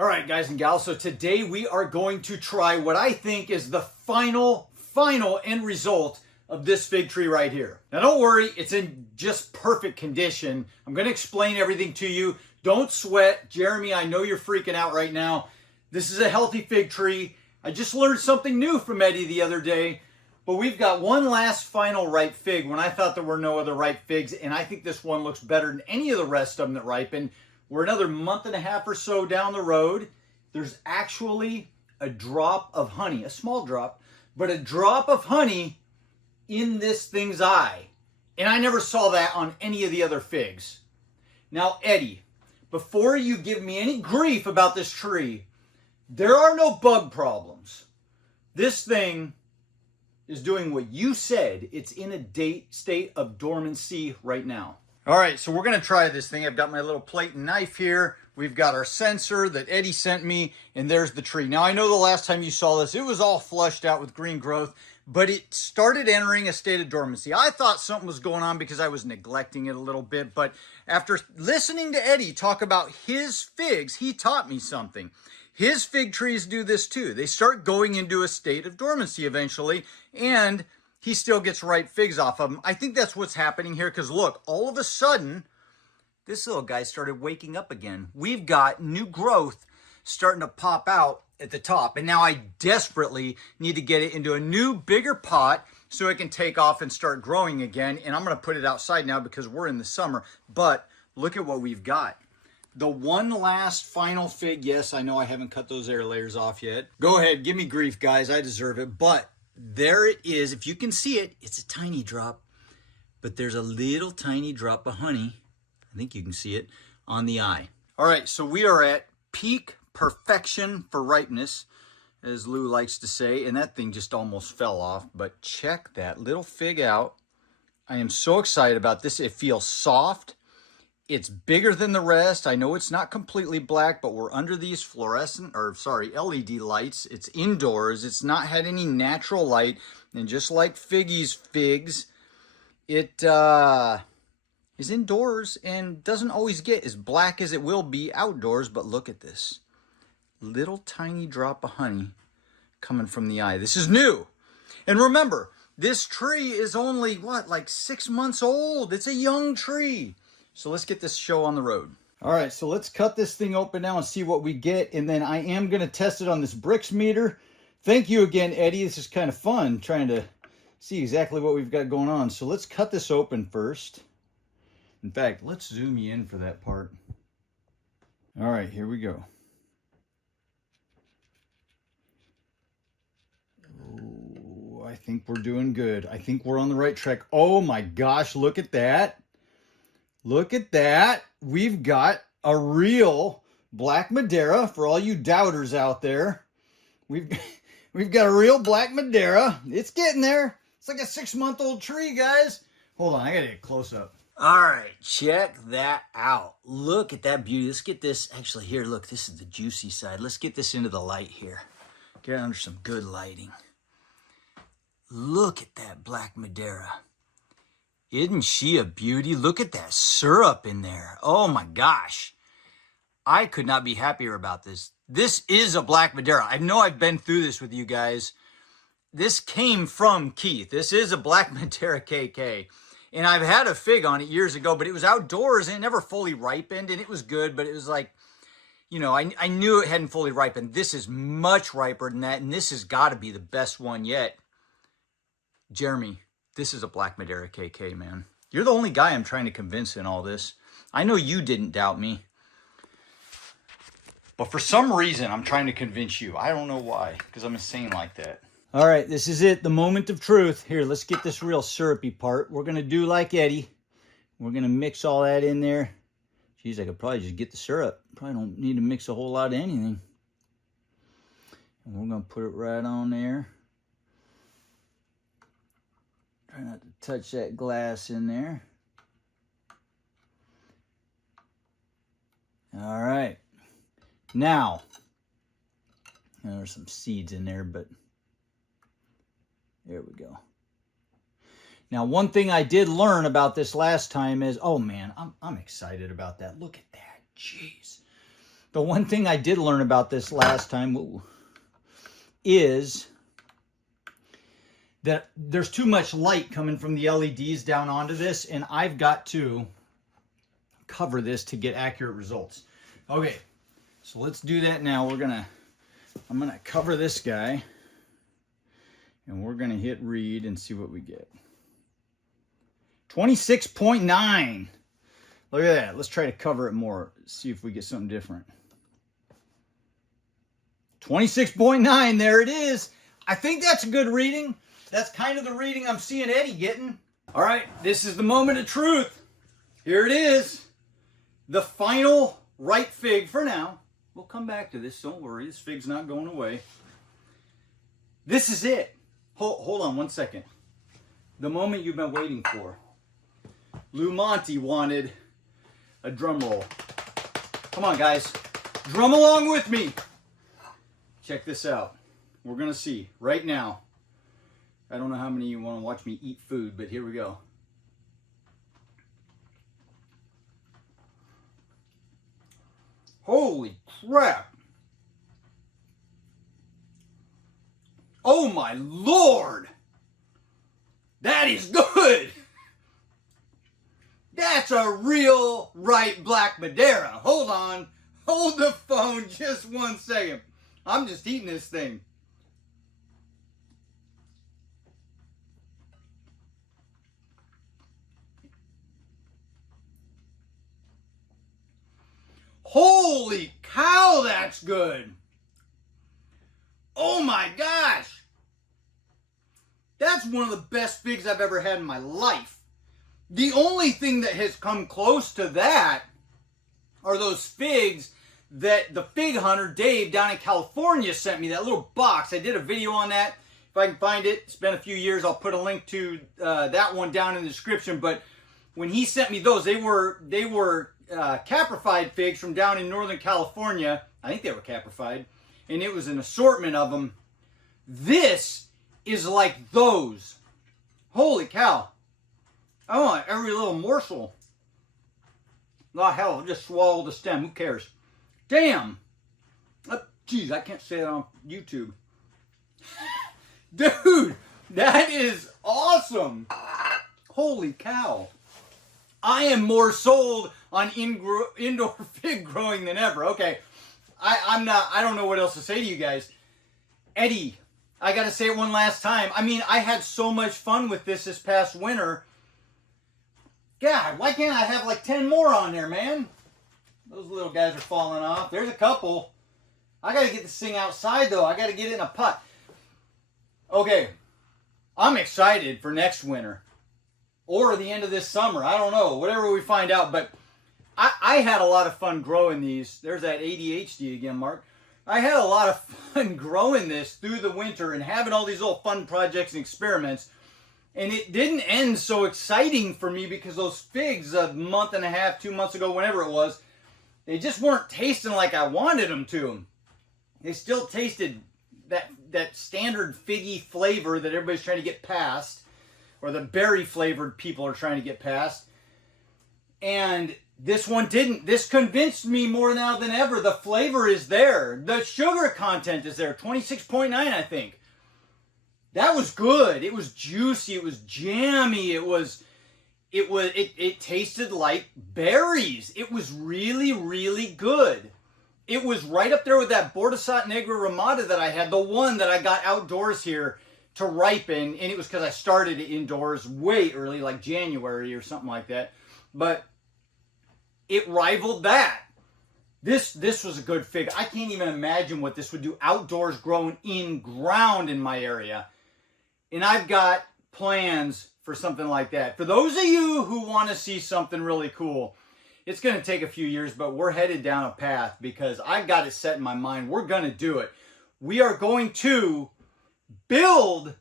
All right, guys and gals, so today we are going to try what I think is the final end result of this fig tree right here. Now don't worry, it's in just perfect condition. I'm going to explain everything to you. Don't sweat. Jeremy, I know you're freaking out right now. This is a healthy fig tree. I just learned something new from Eddie the other day, but we've got one last final ripe fig when I thought there were no other ripe figs, and I think this one looks better than any of the rest of them that ripened. We're another month and a half or so down the road. There's actually a drop of honey, a small drop, but a drop of honey in this thing's eye. And I never saw that on any of the other figs. Now, Eddie, before you give me any grief about this tree, there are no bug problems. This thing is doing what you said. It's in a state of dormancy right now. All right, so we're gonna try this thing. I've got my little plate and knife here. We've got our sensor that Eddie sent me, and there's the tree. Now, I know the last time you saw this, it was all flushed out with green growth, but it started entering a state of dormancy. I thought something was going on because I was neglecting it a little bit, but after listening to Eddie talk about his figs, he taught me something. His fig trees do this too. They start going into a state of dormancy eventually, and he still gets ripe figs off of them. I think that's what's happening here, because look, all of a sudden, this little guy started waking up again. We've got new growth starting to pop out at the top, and now I desperately need to get it into a new, bigger pot so it can take off and start growing again, and I'm going to put it outside now because we're in the summer, but look at what we've got. The one last final fig, yes, I know I haven't cut those air layers off yet. Go ahead, give me grief, guys, I deserve it, but there it is. If you can see it, it's a tiny drop, but there's a little tiny drop of honey, I think you can see it, on the eye. All right, so we are at peak perfection for ripeness, as Lou likes to say, and that thing just almost fell off, but check that little fig out. I am so excited about this. It feels soft. It's bigger than the rest. I know it's not completely black, but we're under these LED lights. It's indoors. It's not had any natural light. And just like Figgy's figs, it is indoors and doesn't always get as black as it will be outdoors. But look at this. Little tiny drop of honey coming from the eye. This is new. And remember, this tree is only, what, like 6 months old. It's a young tree. So let's get this show on the road. All right, so let's cut this thing open now and see what we get. And then I am going to test it on this Brix meter. Thank you again, Eddie. This is kind of fun trying to see exactly what we've got going on. So let's cut this open first. In fact, let's zoom you in for that part. All right, here we go. Oh, I think we're doing good. I think we're on the right track. Oh my gosh, look at that. Look at that. We've got a real Black Madeira for all you doubters out there. We've got a real Black Madeira. It's getting there. It's like a 6-month-old tree, guys. Hold on, I gotta get close up. All right, check that out. Look at that beauty. Let's get this, actually here, look, this is the juicy side. Let's get this into the light here. Get it under some good lighting. Look at that Black Madeira. Isn't she a beauty? Look at that syrup in there. Oh my gosh. I could not be happier about this. This is a Black Madeira. I know I've been through this with you guys. This came from Keith. This is a Black Madeira KK. And I've had a fig on it years ago, but it was outdoors and it never fully ripened, and it was good, but it was like, you know, I knew it hadn't fully ripened. This is much riper than that, and this has got to be the best one yet. Jeremy, this is a Black Madeira KK, man. You're the only guy I'm trying to convince in all this. I know you didn't doubt me. But for some reason, I'm trying to convince you. I don't know why, because I'm insane like that. All right, this is it, the moment of truth. Here, let's get this real syrupy part. We're going to do like Eddie. We're going to mix all that in there. Geez, I could probably just get the syrup. Probably don't need to mix a whole lot of anything. And we're going to put it right on there. Try not to touch that glass in there. All right. Now, there's some seeds in there, but there we go. Now, one thing I did learn about this last time is, oh man, I'm excited about that. Look at that, jeez. The one thing I did learn about this last time is that there's too much light coming from the LEDs down onto this, and I've got to cover this to get accurate results. Okay, so let's do that now. I'm gonna cover this guy, and we're gonna hit read and see what we get. 26.9. Look at that. Let's try to cover it more. See if we get something different. 26.9. There it is. I think that's a good reading. That's kind of the reading I'm seeing Eddie getting. All right, this is the moment of truth. Here it is. The final right fig for now. We'll come back to this. Don't worry. This fig's not going away. This is it. Hold on one second. The moment you've been waiting for. Lou Monte wanted a drum roll. Come on, guys. Drum along with me. Check this out. We're going to see right now. I don't know how many of you want to watch me eat food, but here we go. Holy crap. Oh my Lord. That is good. That's a real right Black Madeira. Hold on. Hold the phone just 1 second. I'm just eating this thing. Holy cow, that's good. Oh my gosh. That's one of the best figs I've ever had in my life. The only thing that has come close to that are those figs that the fig hunter, Dave, down in California sent me, that little box. I did a video on that. If I can find it, it's been a few years. I'll put a link to that one down in the description. But when he sent me those, they were caprified figs from down in Northern California. I think they were caprified. And it was an assortment of them. This is like those. Holy cow. I want every little morsel. Oh, hell, I'll just swallow the stem. Who cares? Damn. Geez, I can't say that on YouTube. Dude, that is awesome. Holy cow. I am more sold on indoor fig growing than ever. Okay, I don't know what else to say to you guys. Eddie, I got to say it one last time. I mean, I had so much fun with this past winter. God, why can't I have like 10 more on there, man? Those little guys are falling off. There's a couple. I got to get this thing outside, though. I got to get it in a pot. Okay, I'm excited for next winter. Or the end of this summer. I don't know. Whatever we find out. But I had a lot of fun growing these. There's that ADHD again, Mark. I had a lot of fun growing this through the winter and having all these little fun projects and experiments. And it didn't end so exciting for me because those figs a month and a half, 2 months ago, whenever it was, they just weren't tasting like I wanted them to. They still tasted that standard figgy flavor that everybody's trying to get past, or the berry flavored people are trying to get past. And this one didn't. This convinced me more now than ever. The flavor is there. The sugar content is there. 26.9, I think. That was good. It was juicy. It was jammy. It tasted like berries. It was really, really good. It was right up there with that Bordesat Negra Ramada that I had, the one that I got outdoors here to ripen, and it was because I started it indoors way early, like January or something like that. But it rivaled that. This was a good fig. I can't even imagine what this would do outdoors, grown in ground in my area. And I've got plans for something like that. For those of you who want to see something really cool, it's going to take a few years, but we're headed down a path because I've got it set in my mind. We're going to do it. We are going to build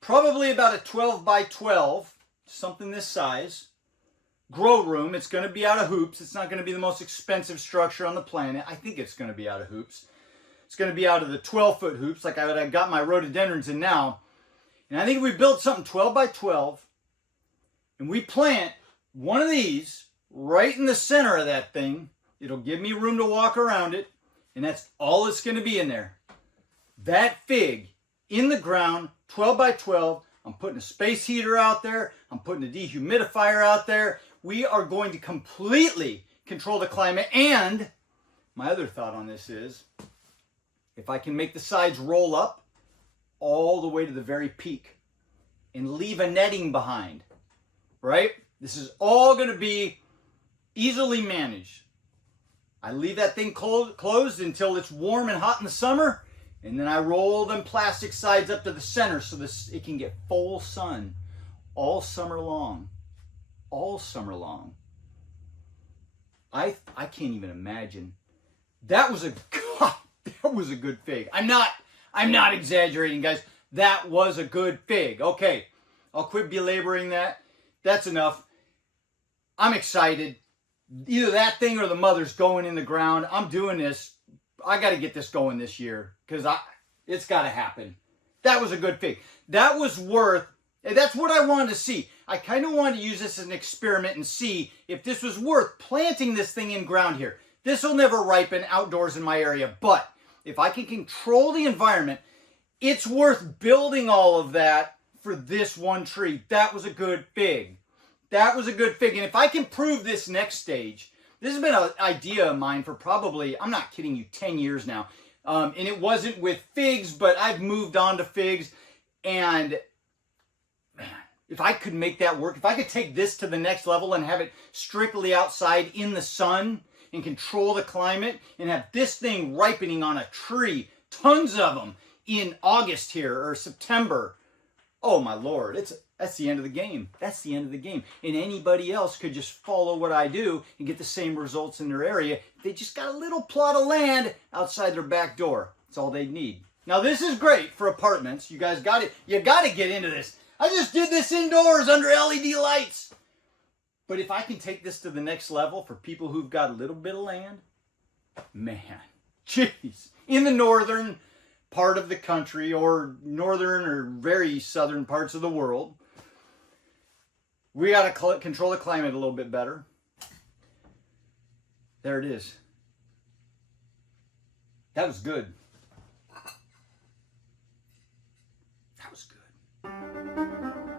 probably about a 12 by 12, something this size, grow room. It's going to be out of hoops. It's not going to be the most expensive structure on the planet. I think it's going to be out of hoops. It's going to be out of the 12-foot hoops like I got my rhododendrons in now. And I think if we build something 12 by 12 and we plant one of these right in the center of that thing, It'll give me room to walk around it, and that's all it's going to be in there. That fig in the ground, 12 by 12. I'm putting a space heater out there. I'm putting a dehumidifier out there. We are going to completely control the climate. And my other thought on this is, if I can make the sides roll up all the way to the very peak and leave a netting behind, right? This is all going to be easily managed. I leave that thing closed until it's warm and hot in the summer, and then I roll them plastic sides up to the center so it can get full sun all summer long. All summer long. I can't even imagine. That was a good fig. I'm not exaggerating, guys. That was a good fig. Okay, I'll quit belaboring that. That's enough. I'm excited. Either that thing or the mother's going in the ground. I'm doing this. I got to get this going this year because it's got to happen. That was a good fig. That was worth, that's what I wanted to see. I kind of wanted to use this as an experiment and see if this was worth planting this thing in ground here. This will never ripen outdoors in my area, but if I can control the environment, it's worth building all of that for this one tree. That was a good fig. That was a good fig. And if I can prove this next stage, this has been an idea of mine for probably, I'm not kidding you, 10 years now. And it wasn't with figs, but I've moved on to figs. And man, if I could make that work, if I could take this to the next level and have it strictly outside in the sun and control the climate and have this thing ripening on a tree, tons of them in August here or September. Oh my Lord, that's the end of the game. That's the end of the game. And anybody else could just follow what I do and get the same results in their area. They just got a little plot of land outside their back door. That's all they need. Now this is great for apartments. You guys got it. You got to get into this. I just did this indoors under LED lights. But if I can take this to the next level for people who've got a little bit of land, man, jeez, in the northern part of the country or northern or very southern parts of the world, we got to control the climate a little bit better. There it is. That was good. That was good.